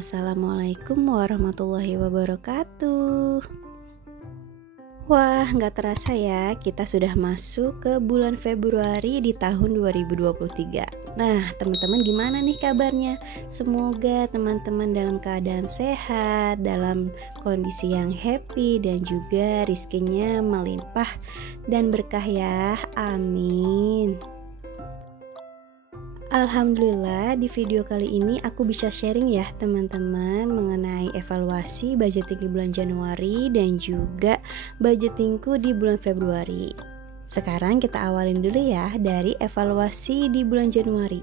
Assalamualaikum warahmatullahi wabarakatuh. Wah, nggak terasa ya, kita sudah masuk ke bulan Februari di tahun 2023. Nah, teman-teman gimana nih kabarnya? Semoga teman-teman dalam keadaan sehat, dalam kondisi yang happy, dan juga rizkinya melimpah dan berkah ya. Amin. Alhamdulillah, di video kali ini aku bisa sharing ya teman-teman mengenai evaluasi budgeting di bulan Januari dan juga budgetingku di bulan Februari. Sekarang kita awalin dulu ya dari evaluasi di bulan Januari.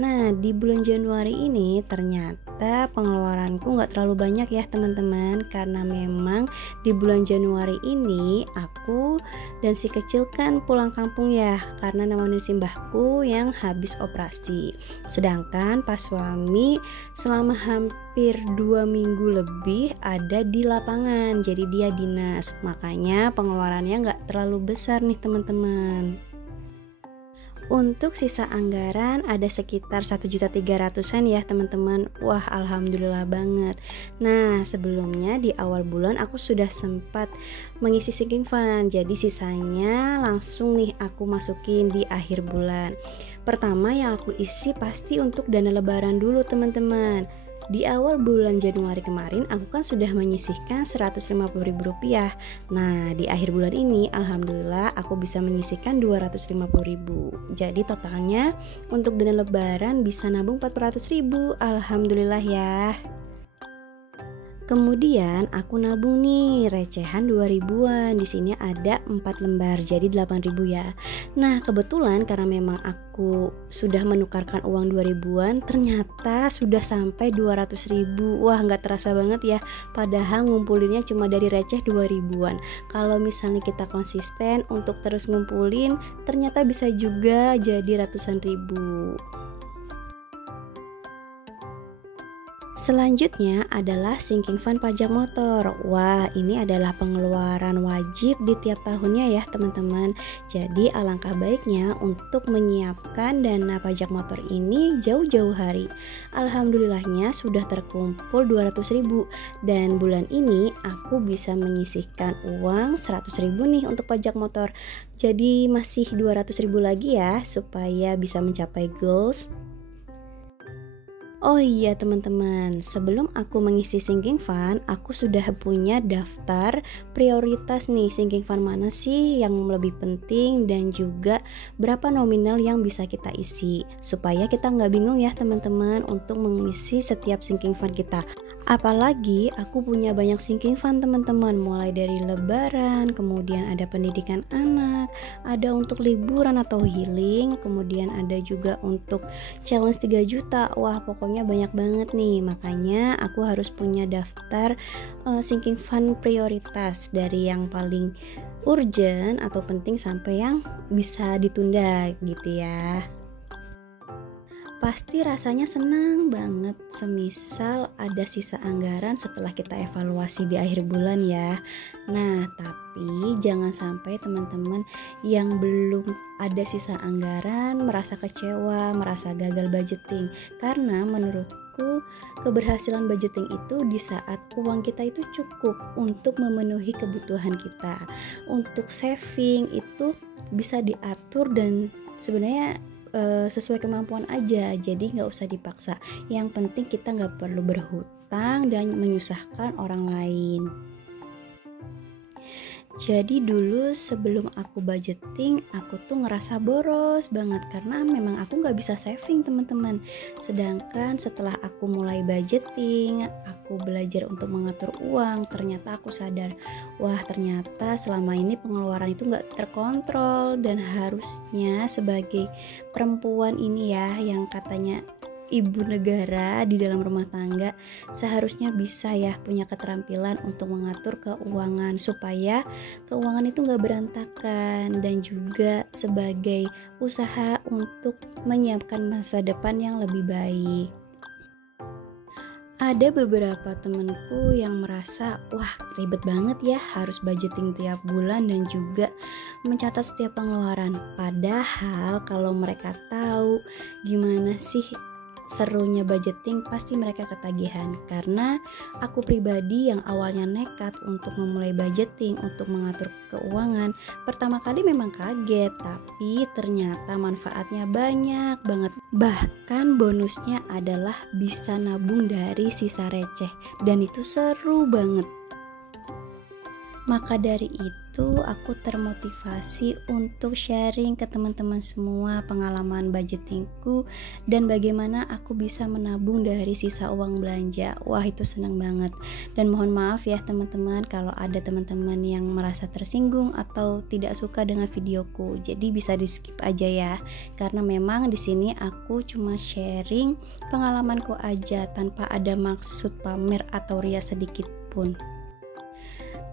Nah, di bulan Januari ini ternyata pengeluaranku nggak terlalu banyak ya teman-teman, karena memang di bulan Januari ini aku dan si kecil kan pulang kampung ya, karena nemenin simbahku yang habis operasi. Sedangkan pas suami selama hampir 2 minggu lebih ada di lapangan, jadi dia dinas, makanya pengeluarannya nggak terlalu besar nih teman-teman. Untuk sisa anggaran ada sekitar 1.300.000-an ya teman-teman. Wah, alhamdulillah banget. Nah, sebelumnya di awal bulan aku sudah sempat mengisi sinking fund, jadi sisanya langsung nih aku masukin di akhir bulan. Pertama yang aku isi pasti untuk dana lebaran dulu teman-teman. Di awal bulan Januari kemarin aku kan sudah menyisihkan Rp150.000. Nah, di akhir bulan ini alhamdulillah aku bisa menyisihkan Rp250.000. Jadi totalnya untuk dana lebaran bisa nabung Rp400.000. Alhamdulillah ya. Kemudian aku nabung nih recehan 2.000-an. Di sini ada 4 lembar jadi 8.000 ya. Nah, kebetulan karena memang aku sudah menukarkan uang 2.000-an, ternyata sudah sampai 200.000. Wah, nggak terasa banget ya. Padahal ngumpulinnya cuma dari receh 2.000-an. Kalau misalnya kita konsisten untuk terus ngumpulin, ternyata bisa juga jadi ratusan ribu. Selanjutnya adalah sinking fund pajak motor. Wah, ini adalah pengeluaran wajib di tiap tahunnya ya teman-teman. Jadi alangkah baiknya untuk menyiapkan dana pajak motor ini jauh-jauh hari. Alhamdulillahnya sudah terkumpul 200.000 dan bulan ini aku bisa menyisihkan uang 100.000 nih untuk pajak motor. Jadi masih 200.000 lagi ya supaya bisa mencapai goals. Oh iya teman-teman, sebelum aku mengisi sinking fund, aku sudah punya daftar prioritas nih, sinking fund mana sih yang lebih penting dan juga berapa nominal yang bisa kita isi, supaya kita nggak bingung ya teman-teman untuk mengisi setiap sinking fund kita. Apalagi aku punya banyak sinking fund teman-teman, mulai dari lebaran, kemudian ada pendidikan anak, ada untuk liburan atau healing, kemudian ada juga untuk challenge 3 juta. Wah, pokoknya banyak banget nih. Makanya aku harus punya daftar sinking fund prioritas dari yang paling urgent atau penting sampai yang bisa ditunda gitu ya. Pasti rasanya senang banget semisal ada sisa anggaran setelah kita evaluasi di akhir bulan ya. Nah, tapi jangan sampai teman-teman yang belum ada sisa anggaran merasa kecewa, merasa gagal budgeting. Karena menurutku keberhasilan budgeting itu di saat uang kita itu cukup untuk memenuhi kebutuhan kita. Untuk saving itu bisa diatur dan sebenarnya sesuai kemampuan aja, jadi nggak usah dipaksa. Yang penting kita nggak perlu berhutang dan menyusahkan orang lain. Jadi dulu sebelum aku budgeting, aku tuh ngerasa boros banget karena memang aku nggak bisa saving teman-teman. Sedangkan setelah aku mulai budgeting, aku belajar untuk mengatur uang, ternyata aku sadar, wah ternyata selama ini pengeluaran itu nggak terkontrol dan harusnya sebagai perempuan ini ya yang katanya ibu negara di dalam rumah tangga seharusnya bisa ya punya keterampilan untuk mengatur keuangan supaya keuangan itu nggak berantakan dan juga sebagai usaha untuk menyiapkan masa depan yang lebih baik. Ada beberapa temenku yang merasa, wah ribet banget ya harus budgeting tiap bulan dan juga mencatat setiap pengeluaran. Padahal kalau mereka tahu gimana sih serunya budgeting pasti mereka ketagihan, karena aku pribadi yang awalnya nekat untuk memulai budgeting, untuk mengatur keuangan, pertama kali memang kaget, tapi ternyata manfaatnya banyak banget. Bahkan bonusnya adalah bisa nabung dari sisa receh, dan itu seru banget. Maka dari itu aku termotivasi untuk sharing ke teman-teman semua pengalaman budgetingku dan bagaimana aku bisa menabung dari sisa uang belanja. Wah, itu senang banget. Dan mohon maaf ya teman-teman kalau ada teman-teman yang merasa tersinggung atau tidak suka dengan videoku. Jadi bisa di skip aja ya. Karena memang di sini aku cuma sharing pengalamanku aja tanpa ada maksud pamer atau ria sedikit pun.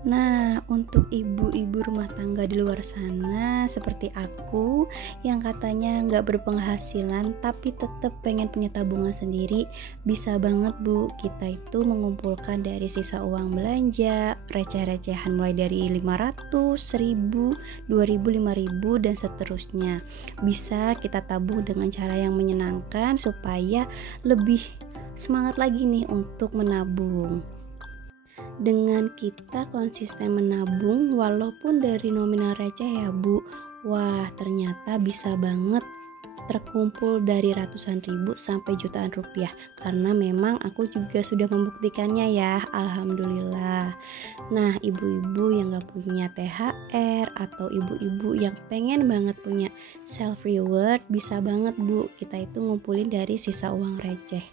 Nah, untuk ibu-ibu rumah tangga di luar sana seperti aku yang katanya nggak berpenghasilan tapi tetap pengen punya tabungan sendiri, bisa banget Bu, kita itu mengumpulkan dari sisa uang belanja, receh-recehan mulai dari 500, 1000, 2000, 5000 dan seterusnya. Bisa kita tabung dengan cara yang menyenangkan supaya lebih semangat lagi nih untuk menabung. Dengan kita konsisten menabung walaupun dari nominal receh ya Bu, wah ternyata bisa banget terkumpul dari ratusan ribu sampai jutaan rupiah, karena memang aku juga sudah membuktikannya ya, alhamdulillah. Nah, ibu-ibu yang gak punya THR atau ibu-ibu yang pengen banget punya self reward, bisa banget Bu, kita itu ngumpulin dari sisa uang receh.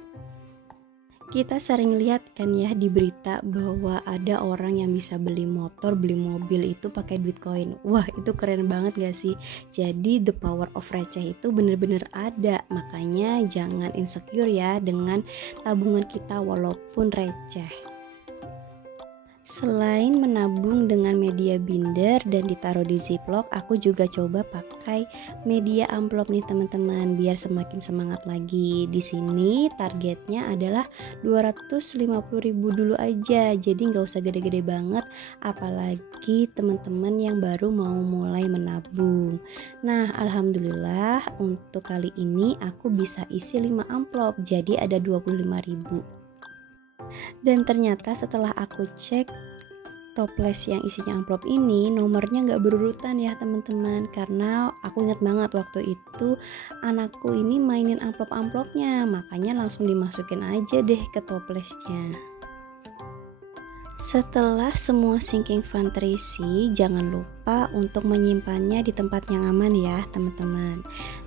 Kita sering lihat kan ya di berita bahwa ada orang yang bisa beli motor, beli mobil itu pakai duit koin. Wah, itu keren banget gak sih? Jadi the power of receh itu bener-bener ada. Makanya jangan insecure ya dengan tabungan kita walaupun receh. Selain menabung dengan media binder dan ditaruh di ziplock, aku juga coba pakai media amplop nih teman-teman, biar semakin semangat lagi. Di sini targetnya adalah 250.000 dulu aja, jadi nggak usah gede-gede banget, apalagi teman-teman yang baru mau mulai menabung. Nah, alhamdulillah untuk kali ini aku bisa isi 5 amplop, jadi ada 25.000. Dan ternyata setelah aku cek toples yang isinya amplop ini nomornya nggak berurutan ya teman-teman, karena aku ingat banget waktu itu anakku ini mainin amplop-amplopnya, makanya langsung dimasukin aja deh ke toplesnya. Setelah semua sinking fund terisi, jangan lupa untuk menyimpannya di tempat yang aman ya teman-teman.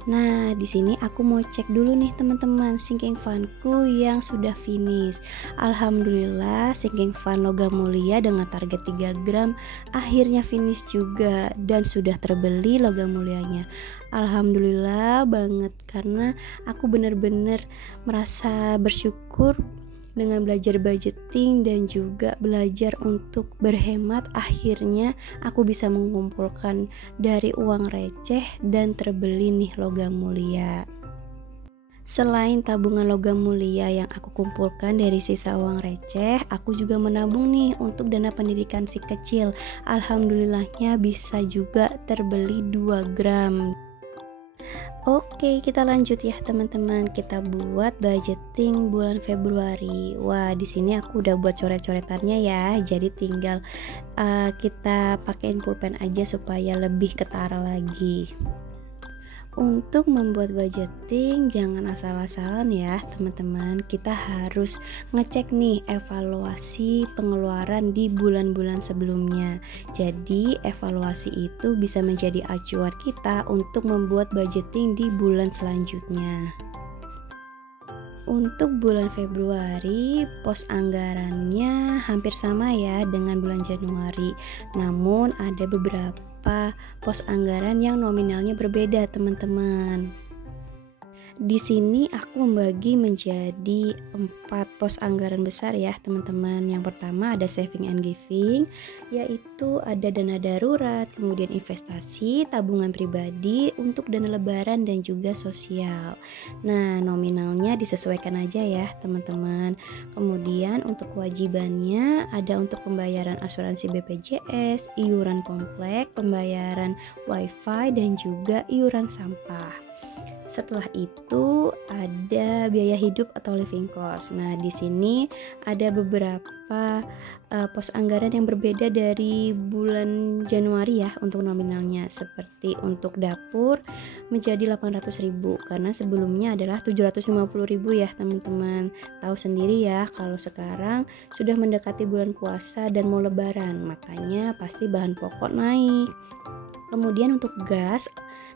Nah, di sini aku mau cek dulu nih teman-teman sinking fundku yang sudah finish. Alhamdulillah sinking fund logam mulia dengan target 3 gram akhirnya finish juga dan sudah terbeli logam mulianya. Alhamdulillah banget, karena aku benar-benar merasa bersyukur dengan belajar budgeting dan juga belajar untuk berhemat. Akhirnya aku bisa mengumpulkan dari uang receh dan terbeli nih logam mulia. Selain tabungan logam mulia yang aku kumpulkan dari sisa uang receh, aku juga menabung nih untuk dana pendidikan si kecil. Alhamdulillahnya bisa juga terbeli 2 gram. Oke, kita lanjut ya teman-teman. Kita buat budgeting bulan Februari. Wah, di sini aku udah buat coret-coretannya ya. Jadi tinggal kita pakein pulpen aja supaya lebih ketara lagi. Untuk membuat budgeting jangan asal-asalan ya teman-teman. Kita harus ngecek nih evaluasi pengeluaran di bulan-bulan sebelumnya. Jadi evaluasi itu bisa menjadi acuan kita untuk membuat budgeting di bulan selanjutnya. Untuk bulan Februari, pos anggarannya hampir sama ya dengan bulan Januari. Namun ada beberapa pos anggaran yang nominalnya berbeda teman-teman. Di sini aku membagi menjadi 4 pos anggaran besar ya teman-teman. Yang pertama ada saving and giving, yaitu ada dana darurat, kemudian investasi, tabungan pribadi untuk dana lebaran dan juga sosial. Nah, nominalnya disesuaikan aja ya teman-teman. Kemudian untuk kewajibannya ada untuk pembayaran asuransi BPJS, iuran komplek, pembayaran wifi dan juga iuran sampah. Setelah itu ada biaya hidup atau living cost. Nah, di sini ada beberapa pos anggaran yang berbeda dari bulan Januari ya untuk nominalnya. Seperti untuk dapur menjadi 800.000 karena sebelumnya adalah 750.000 ya teman-teman. Tahu sendiri ya kalau sekarang sudah mendekati bulan puasa dan mau lebaran, makanya pasti bahan pokok naik. Kemudian untuk gas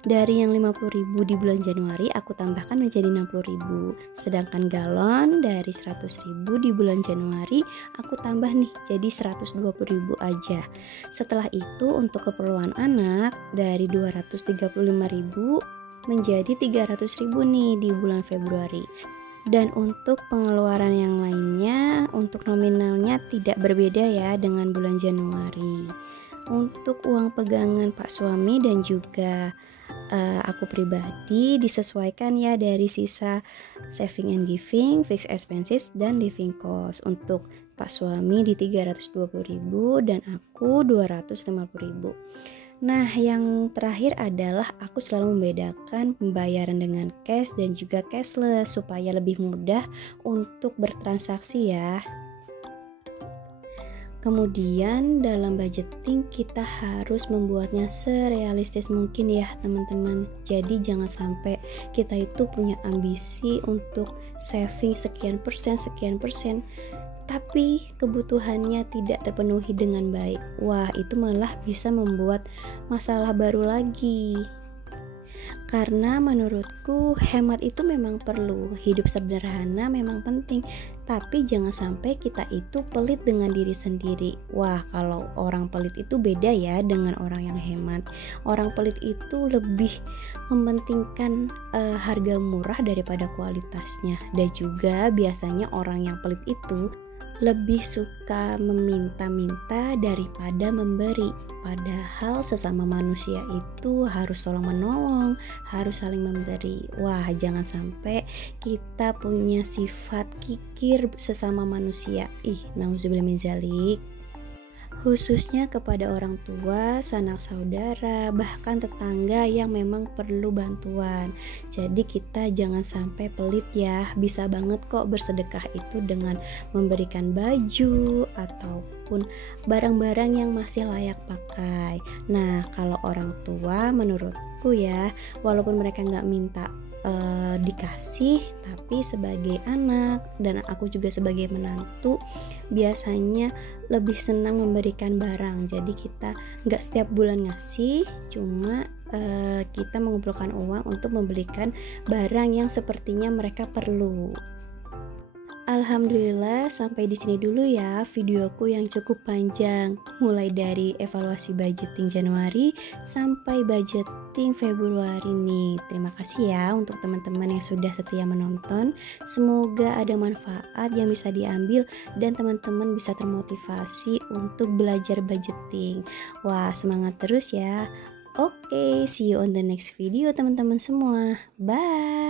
dari yang 50.000 di bulan Januari aku tambahkan menjadi 60.000. Sedangkan galon dari 100.000 di bulan Januari aku tambah nih jadi 120.000 aja. Setelah itu untuk keperluan anak dari 235.000 menjadi 300.000 nih di bulan Februari. Dan untuk pengeluaran yang lainnya untuk nominalnya tidak berbeda ya dengan bulan Januari. Untuk uang pegangan Pak suami dan juga aku pribadi disesuaikan ya dari sisa saving and giving, fixed expenses dan living cost. Untuk Pak suami di 320.000 dan aku 250.000. Nah, yang terakhir adalah aku selalu membedakan pembayaran dengan cash dan juga cashless supaya lebih mudah untuk bertransaksi ya. Kemudian dalam budgeting kita harus membuatnya serealistis mungkin ya teman-teman. Jadi jangan sampai kita itu punya ambisi untuk saving sekian persen, tapi kebutuhannya tidak terpenuhi dengan baik. Wah, itu malah bisa membuat masalah baru lagi. Karena menurutku hemat itu memang perlu, hidup sederhana memang penting, tapi jangan sampai kita itu pelit dengan diri sendiri. Wah, kalau orang pelit itu beda ya dengan orang yang hemat. Orang pelit itu lebih mementingkan harga murah daripada kualitasnya. Dan juga biasanya orang yang pelit itu lebih suka meminta-minta daripada memberi. Padahal sesama manusia itu harus tolong menolong, harus saling memberi. Wah, jangan sampai kita punya sifat kikir sesama manusia. Nauzubillah min dzalik. Khususnya kepada orang tua, sanak saudara, bahkan tetangga yang memang perlu bantuan. Jadi kita jangan sampai pelit ya. Bisa banget kok bersedekah itu dengan memberikan baju ataupun barang-barang yang masih layak pakai. Nah, kalau orang tua menurutku ya, walaupun mereka nggak minta dikasih, tapi sebagai anak dan aku juga sebagai menantu biasanya lebih senang memberikan barang. Jadi kita nggak setiap bulan ngasih, cuma kita mengumpulkan uang untuk membelikan barang yang sepertinya mereka perlu. Alhamdulillah, sampai di sini dulu ya videoku yang cukup panjang, mulai dari evaluasi budgeting Januari sampai budgeting Februari nih. Terima kasih ya untuk teman-teman yang sudah setia menonton. Semoga ada manfaat yang bisa diambil dan teman-teman bisa termotivasi untuk belajar budgeting. Wah, semangat terus ya. Oke, see you on the next video teman-teman semua. Bye.